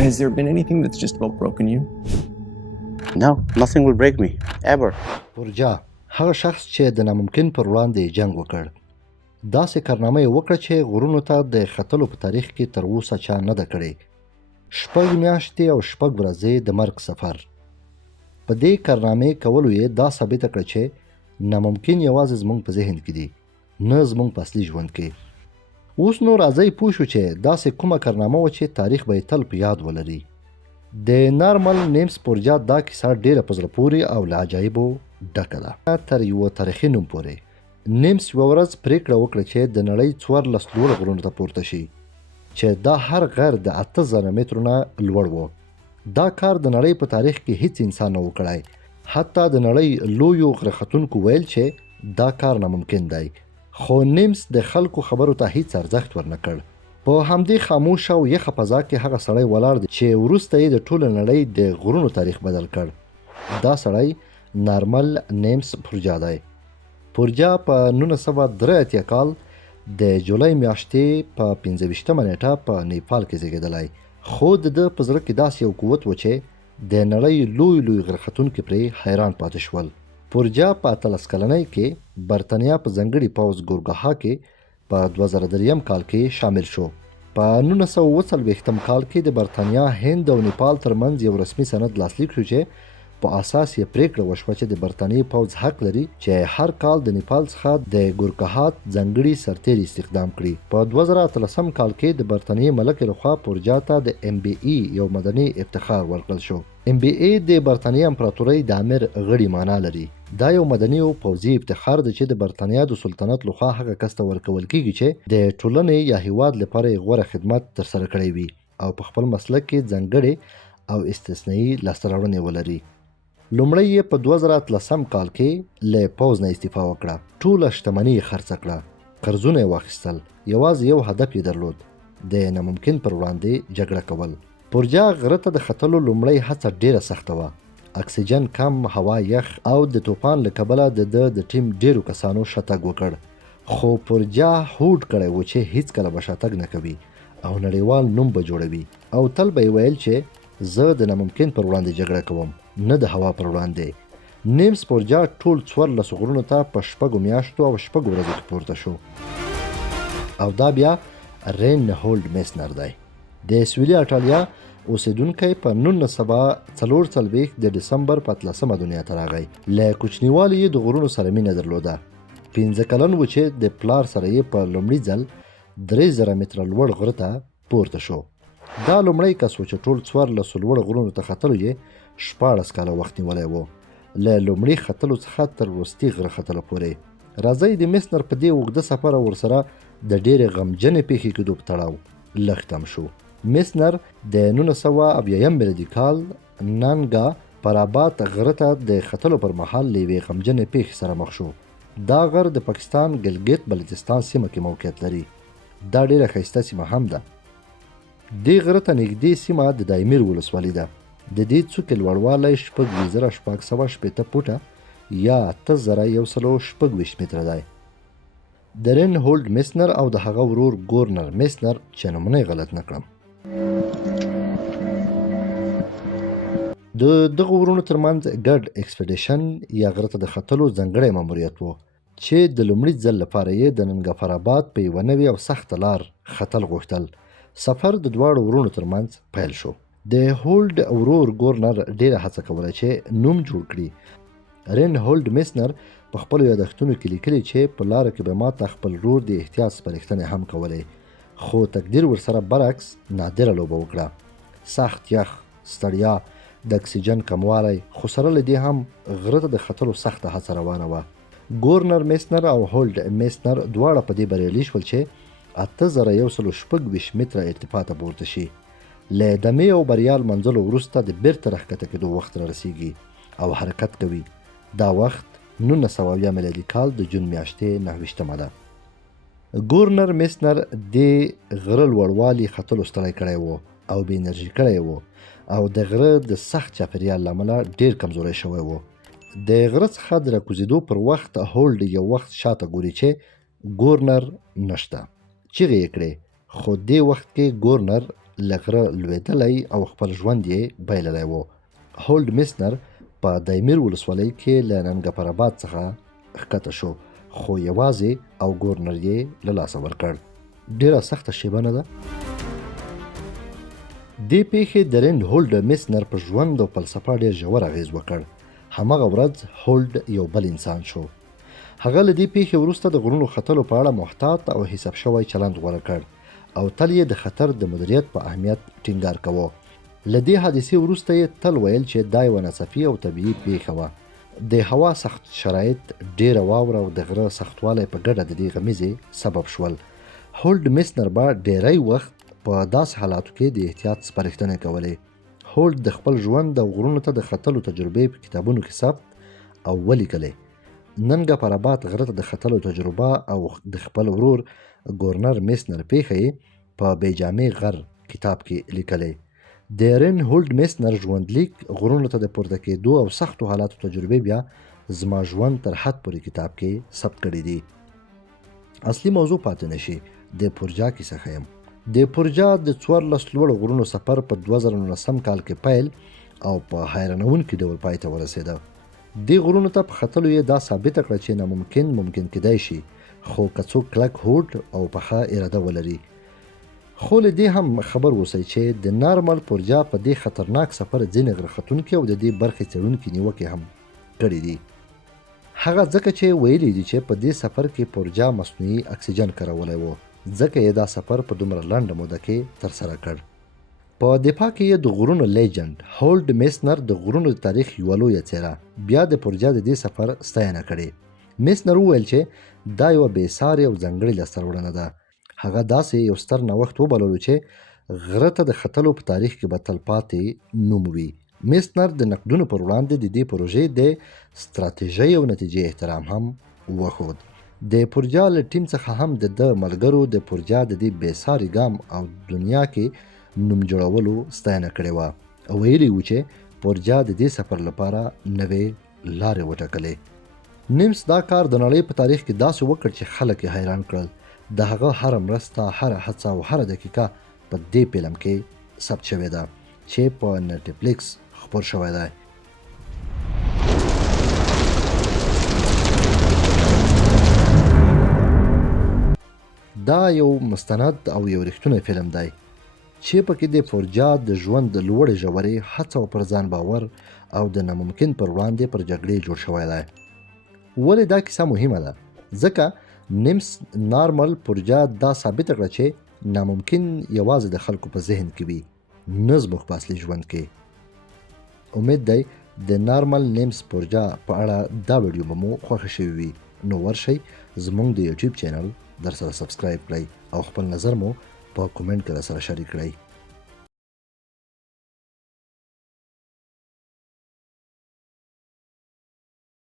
Has there been anything that's just about broken you? No, nothing will break me, ever. پورجا هغه شخص چې د ناممکن پر وړاندې جنگ وکړ. داسې کارنامه یې وکړه چې غرونو ته د ختلو په تاریخ کې تر اوسه چا نه ده کړې. 6 میاشتې او 6 ورځې د مرګ سفر. په دې کارنامې کولو یې دا ثابته کړه چې ناممکن یوازې زموږ په ذهن کې دي، نه زموږ په اصلي ژوند کې. اوس نو راځئ پوه شو چې داسې کومه کارنامه وه چې تاریخ به یې تل په یاد ولري. د نارمل نیمس پورجا دا کیسه ډیره په زړه پورې او له عجایبو ډکه ده. تر یوه تاریخي نوم پورې نیمس یوه ورځ پریکړه وکړه چې د نړۍ 14 لوړ غرونو ته پورته شي چې دا هر غر د 8000 مترو نه لوړ و. دا کار د نړۍ په تاریخ کې هیڅ انسان نه و کړی. حتی د نړۍ لویو غره ختونکو ویل چې دا کار ناممکن دی، خو نیمس د خلکو خبرو ته هیڅ ارزښت ورنه کړ. په همدې خاموشه او یخه فضا کې هغه سړی ولاړ دی چې وروسته یې د ټوله نړۍ د غرونو تاریخ بدل کړ. دا سړی نارمل نیمس پورجا دی. پورجا په 1983 کال د جولای میاشتې په 25مه نیټه په نیپال کې زیږېدلی، خو د ده په زړه کې داسې یو قوت و چې د نړۍ لوی غره ختونکي پرې حیران پاتې شول. پورجا په 18 کلنۍ کې برتانیا په ځانګړي پوځ ګورګاها کې په 2003 کال کې شامل شو. په 1940 کال کې د برتانیا، هند او نیپال ترمنځ یو رسمي سند لاسلیک شو چې په اساس یې پریکړه وشوه چې د برتانیې پوځ حق لري چې هر کال د نیپال څخه د ګورګاهات ځانګړي سرتیري استخدام کړي. په 2013 کال کې د برتانیې ملکې لخوا پورجا ته د MBE یو مدني افتخار ورکړل شو. MBE د برتانیې امپراتورۍ د امیر غړي معنا لري. دا یو مدني او پوځي افتخار دی چې د برتانیا د سلطنت لخوا هغه کس ته ورکول کیږي چې د ټولنې یا هیواد لپاره غوره خدمت ترسره کړی وي او په خپل مسلک کې ځانګړې او استثنایی لاسته راوړنې ولري. لومړی یې په 2013 کال کې له پوځ نه استعفا وکړه. ټوله شتمني یې خرڅه کړه، قرضونه یې واخیستل. یوازې یو هدف یې درلود، د ناممکن پر وړاندې جګړه کول. پورجا غره ته د ختلو لومړی هڅه ډیره سخته وه. اکسیجن کم، هوا یخ او د طوفان له کبله د ټیم ډیرو کسانو شاتګ وکړ. خو پورجا هوډ کړی و چې هیڅکله به شاتګ نه کوي او نړیوال نوم به جوړوي او تل به یې ویل چې زه د ناممکن پر وړاندې جګړه کوم، نه د هوا پر وړاندې. نیمس پورجا ټول 14 غرونو ته په 6 میاشتو او 6 ورځو کې پورته شو. او دا بیا رین هولډ میسنر دی، د سویلي اټالیا اوسیدونکی. په 1944 د ډسمبر په 13 دنیا ته راغی. له کوچنیوالي یې د غرونو سره مینه درلوده. 15 کلن و چې د پلار سره یې په لومړي ځل 3000 متره لوړ غره ته پورته شو. دا لومړی کس و چې ټول 14 لوړ غرونو ته ختلو یې 14 کاله وخت نیولی و، له لومړي ختلو څخه تر وروستي غره ختلو پورې. راځئ د میسنر په دې اوږده سفر ورسره د ډېرې غمجنې پېښې کېدو په تړاو لږ تم شو. میسنر د 1970 میلادي کال نانګا پرابات غره ته د ختلو پر مهال له یوې غمجنې پیښې سره مخ شو. دا غر د پاکستان ګلګت بلتستان سیمه کې موقعیت لري. دا ډیره ښایسته سیمه هم ده. دې غره ته نږدې سیمه د دایمیر ولسوالي ده. د دې څوکې لوړوالی 46,680 فوټه یا 8126 متره دی. د رین هولډ میسنر او د هغه ورور ګورنر میسنر چې نومونه یې غلط نه کړم، د دغه غرونو ترمنځ ګډ اکسپیډیشن یا غره ته د ختلو ځانګړی ماموریت و چې د لومړي ځل لپاره یې د ننګافرآباد په یوه نوې او سخته لار ختل غوښتل. سفر د دواړو غرونو ترمنځ پیل شو. د هولډ ورور ګورنر ډیره هڅه کوله چې نوم جوړ کړي. رین هولډ میسنر په خپلو یادښتونو کې لیکلي چې په لاره کې به ماته خپل ورور د احتیاط سپارښتنې هم کولې، خو تقدیر ورسره برعکس نادره لوبه وکړه. سخت یخ، ستړیا، د اکسیجن کموالی، خو سره له دې هم غره ته د ختلو سخته هڅه روانه وه. ګورنر میسنر او هولډ میسنر دواړه په دې بریالي شول چې 8126 متره ارتفاع ته پورته شي. له دمې او بریا لمنځلو وروسته د بیرته راښکته کېدو وخت را رسیږي او حرکت کوي. دا وخت 1970 میلادي کال د جون میاشتې 29مه ده. ګورنر میسنر د غره لوړوالي ختلو ستړی کړی و او بې انرژي کړی و او د غره د سخت چاپیریال له امله ډېر کمزوری شوی و. د غره څخه د راکوزېدو پر وخت هولډ یو وخت شاته ګوري چې ګورنر نشته. چیغې یې کړې، خو دې وخت کې ګورنر له غره لوېدلی او خپل ژوند یې بایللی و. هولډ میسنر په دایمیر ولسوالۍ کې له ننګپرآباد څخه ښکته شو، خو یوازې او ګورنر یې له لاسه ورکړ. ډېره سخته شیبه نه ده؟ دې پیښې د رینډ هولډ میسنر په ژوند او فلسفه ډېر ژور اغېز وکړ. هماغه ورځ هولډ یو بل انسان شو. هغه له دې پیښې وروسته د غرونو ختلو په اړه محتاط او حساب شوی چلند غوره کړ او تل یې د خطر د مدیریت په اهمیت ټینګار کوه. له دې حادثې وروسته یې تل ویل چې دا یوه ناڅاپي او طبیعي پیښه وه. د هوا سخت شرایط، ډېره واوره او د غره سختوالی په ګډه د دې غمیزې سبب شول. هولډ میسنر به ډېری وخت په داسې حالاتو کې د احتیاط سپارښتنې کولې. هولډ د خپل ژوند او غرونو ته د ختلو تجربې په کتابونو کې ثبت او ولیکلې. ننګپرآباد غره ته د ختلو تجربه او د خپل ورور ګورنر میسنر پیښه یې په بېجامې غر کتاب کې لیکلې. د رین هولډ میسنر ژوندلیک غرونو ته د پورته کېدو او سختو حالاتو تجربې بیا زما ژوند تر حد پورې کتاب کې ثبت کړي دي. اصلي موضوع پاتې نشي، د پورجا کیسه ښیم. د پورجا د 14 لوړو غرونو سفر په 2019 کال کې پیل او په حیرانونکي ډول پای ته ورسېده. دې غرونو ته په ختلو یې دا ثابته کړه چې ناممکن ممکن کیدای شي، خو که څوک کلک هوډ او پخه اراده ولري. خو له دې هم خبر اوسئ چې د نارمل پورجا په دې خطرناک سفر ځینې غره ختونکي او د دې برخې څېړونکي نیوکې هم کړي دي. هغه ځکه چې ویلي دي چې په دې سفر کې پورجا مصنوعي اکسیجن کارولی و، ځکه یې دا سفر په دومره لنډه موده کې ترسره کړ. په دفاع کې یې د غرونو لیجنډ هولډ میسنر د غرونو د تاریخ یوه لویه څیره بیا د پورجا د دې سفر ستاینه کړې. میسنر وویل چې دا یوه بېسارې او ځانګړې لاسته راوړنه ده. هغه داسې یو ستر نوښت وبللو چې غره ته د ختلو په تاریخ کې به تلپاتې نوم وي. میسنر د نقدونو پر وړاندې د دې پروژې د ستراتیژۍ او نتیجې احترام هم وښود. د پورجا له ټیم څخه هم د ملګرو د پورجا د دې بېساري ګام او دنیا کې نوم جوړولو ستاینه کړې وه او ویلي وو چې پورجا د دې سفر لپاره نوې لارې وټاکلې. نیمس دا کار د نړۍ په تاریخ کې داسې وکړ چې خلک یې حیران کړل. د هغه هره مرسته، هره هڅه او هره دقیقه په دې فلم کې ثبت شوې ده چې په نټفلیکس خپور شوی دی. دا یو مستند او یو رښتونی فلم دی چې پکې د پورجا د ژوند د لوړې ژورې هڅه او پر ځان باور او د ناممکن پر وړاندې پر جګړې جوړ شوی دی. ولې دا کیسه مهمه ده؟ ځکه نیمس نارمل پورجا دا ثابته کړه چې ناممکن یوازې د خلکو په ذهن کې وي، نه زموږ په اصلي ژوند کې. امید دی د نارمل نیمس پورجا په اړه دا ویډیو به مو خوښه شوې وي. نو ورشئ زموږ د یوټیوب چینل در سره سبسکرایب کړئ او خپل نظر مو په کومنټ کې را سره شریک کړئ.